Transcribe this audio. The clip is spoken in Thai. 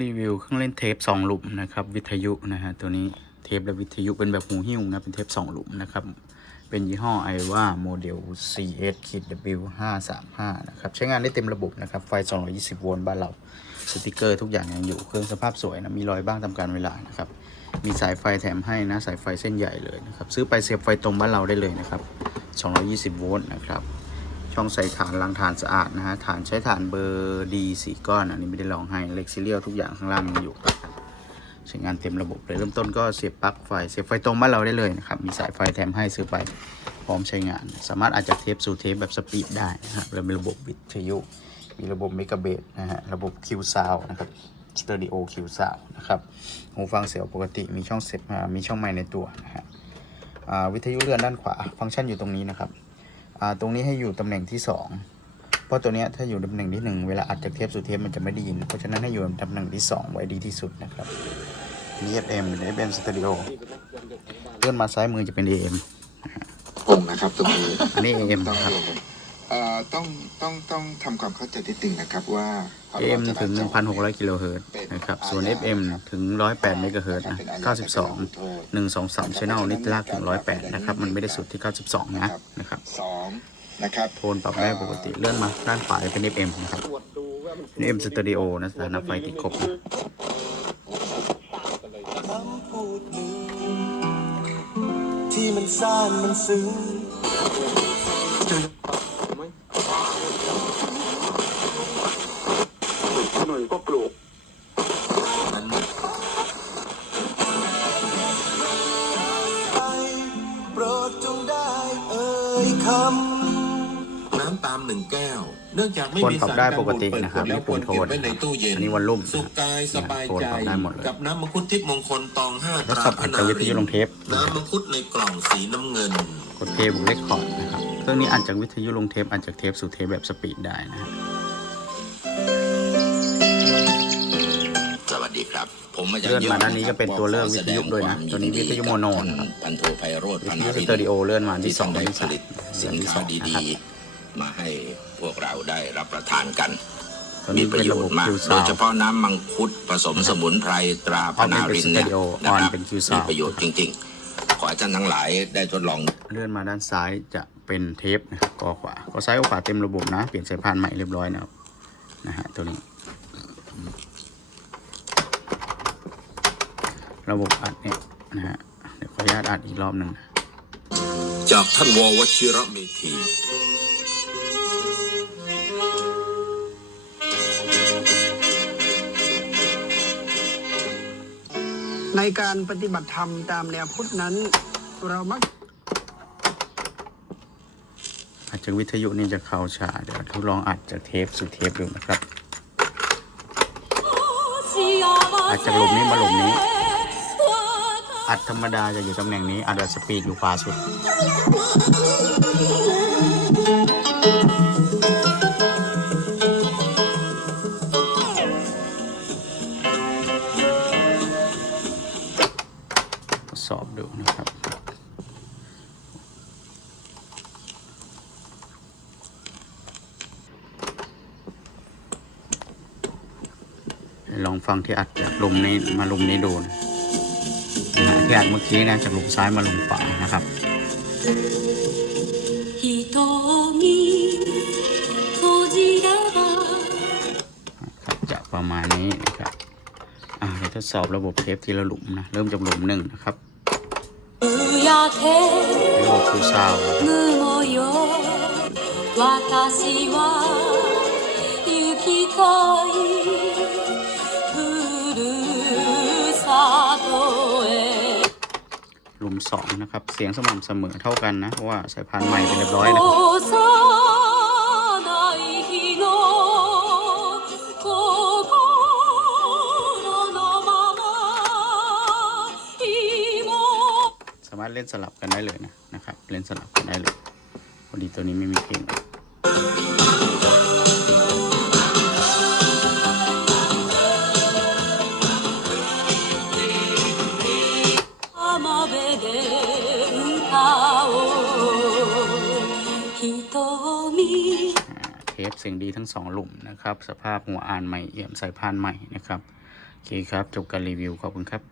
รีวิวเครื่องเล่นเทปสองหลุมนะครับวิทยุนะฮะตัวนี้เทปและวิทยุเป็นแบบหูหิ้วนะเป็นเทปสองหลุมนะครับเป็นยี่ห้อไอว่าโมเดล CS W 5 3 5นะครับใช้งานได้เต็มระบบนะครับไฟ 220 โวลต์บ้านเราสติกเกอร์ทุกอย่างยังอยู่เครื่องสภาพสวยนะมีรอยบ้างตามการเวลานะครับมีสายไฟแถมให้นะสายไฟเส้นใหญ่เลยนะครับซื้อไปเสียบไฟตรงบ้านเราได้เลยนะครับ220 โวลต์นะครับ ช่องใส่ฐานรางฐานสะอาดนะฮะฐานใช้ฐานเบอร์ดีสี่ก้อนอันนี้ไม่ได้ลองให้เล็กซีเรียลทุกอย่างข้างล่างยังอยู่ใช้งานเต็มระบบเลยเริ่มต้นก็เสียบปลั๊กไฟเสียบไฟตรงบ้านเราได้เลยนะครับมีสายไฟแถมให้ซื้อไปพร้อมใช้งาน สามารถอาจจะเทปสู่เทปแบบสปีดได้นะครับแล้วมีระบบวิทยุมีระบบเมกะเบสนะฮะระบบคิวซาวนะครับสเตอริโอคิวซาวนะครับหูฟังเสียงปกติมีช่องเสียบมีช่องไมค์ในตัวนะฮะวิทยุเลื่อนด้านขวา ฟังก์ชันอยู่ตรงนี้นะครับ ตรงนี้ให้อยู่ตำแหน่งที่สองเพราะตัวเนี้ยถ้าอยู่ตำแหน่งที่หนึ่งเวลาอัดจากเทปสู่เทปมันจะไม่ได้ยิน เพราะฉะนั้นให้อยู่ตำแหน่งที่สองไว้ดีที่สุดนะครับนี่ FM หรือ FM Stereo เลื่อนมาซ้ายมือจะเป็น AM ผมนะครับตรงนี้อันนี้ AM ต้องครับ เอ่อต้องต้องต้องทำความเข้าใจนิดนึงนะครับว่า AM ถึง 1,600 กิโลเฮิรตซ์นะครับ ส่วน FM ถึง 108 เมกะเฮิรตซ์นะ 92 123 Channel นี่ลากถึง 108 นะครับ มันไม่ได้สุดที่ 92 นะ นะครับสองนะครับโทนปรับได้ปกติ เลื่อนมาด้านขวาจะเป็น FM นะครับนี่ M Stereo นะสถานะไฟติดครบนะคำพูดหนึ่งที่มันซ่านมันซึ้ง น่อยก็ปลูกไปโปรดจงได้เอ่ยคำน้ำตามหนึ่งแก้ว เนื่องจากไม่ควรมีปรับสารได้กันปบูกดติเปิดนะคขรัวบดแล้วนี่คปุ่วมรโทเก็บนไว้ในตู้เย็นอันนี้วันลุ่มสุขกายสบายใจโทนปรับได้หมดเลยกับน้ำมังคุดทิพย์มงคลตองห้าทดสอบอัดกับวิทยุลงเทปน้ำมังคุดในกล่องสีน้ำเงินกดเพย์บุกเลคคอร์ดนะครับเครื่องนี้อัดจากวิทยุลงเทปอัดจากเทปสู่เทปแบบสปีดได้นะฮะส ครับ ผมมาจากเลื่อนมาด้านนี้ก็เป็นตัวเลือกวิทยุด้วยนะตัวนี้วิทยุโมโนนะครับพันโทไพโรธวิพันทยุนาสรินเตอริโอเลื่อนมาที่ที่สองทำและให้ที่ผสามลิตเดืสิอนนที่สค้าองนะคดีรับๆมาให้พวกเราได้รับประทานกันตัวมีนี้ปเป็นระโยระชบบน์มากคิวโดซาวยเฉพาะน้ำมังคุดผสมสมุนไพรตราพนารินเนี่ยอนะอนครับเป็นคิวมีซาวประโยชน์จริง ๆ ขอให้ท่านทั้งหลายได้ทดลอง เลื่อนมาด้านซ้ายจะเป็นเทปนะครับกอขวาก็ซ้ายกับขวาเต็มระบบนะ เปลี่ยนสายพานใหม่เรียบร้อยนะครับนะฮะตัวนี้ ระบบอัดเนี่ยนะฮะเดี๋ยวขออนุญาตอัดอีกรอบหนึ่งนะจากท่านววชิระเมธีในการปฏิบัติธรรมตามแนวพุทธนั้น เรามักอัดจากวิทยุนี่จะเข้าชาเดี๋ยวทดลองอัดจากเทปสู่เทปดูนะครับ อาจจะหลุมนี้มาหลุมนี้ อัดธรรมดาจะอยู่ตำแหน่งนี้ อัดแบบสปีดอยู่ขวาสุดทดสอบดูนะครับ ลองฟังที่อัดจากลมนี้มาลมนี้ดูนะ นะฮะที่อัดเมื่อกี้นะจากลมซ้ายมาลมขวานะครับ 瞳閉じれば ครับจะประมาณนี้นะครับ อ่าเดี๋ยวทดสอบระบบเทปทีละหลุมนะ เริ่มจากหลุมหนึ่งนะครับ 夕焼け ระบบคือซาวด์นะครับ ぬ模様私は行きたい ม2นะครับ เสียงสม่ำเสมอเท่ากันนะ เพราะว่าสายพันธุ์ใหม่เป็นเรียบร้อยนะสามารถเล่นสลับกันได้เลยนะนะครับ เล่นสลับกันได้เลยพอดีตัวนี้ไม่มีเพลง เทปเสียงดีทั้งสองหลุมนะครับ สภาพหัวอ่านใหม่เอี่ยมสายพานใหม่นะครับ โอเคครับ จบการรีวิว ขอบคุณครับ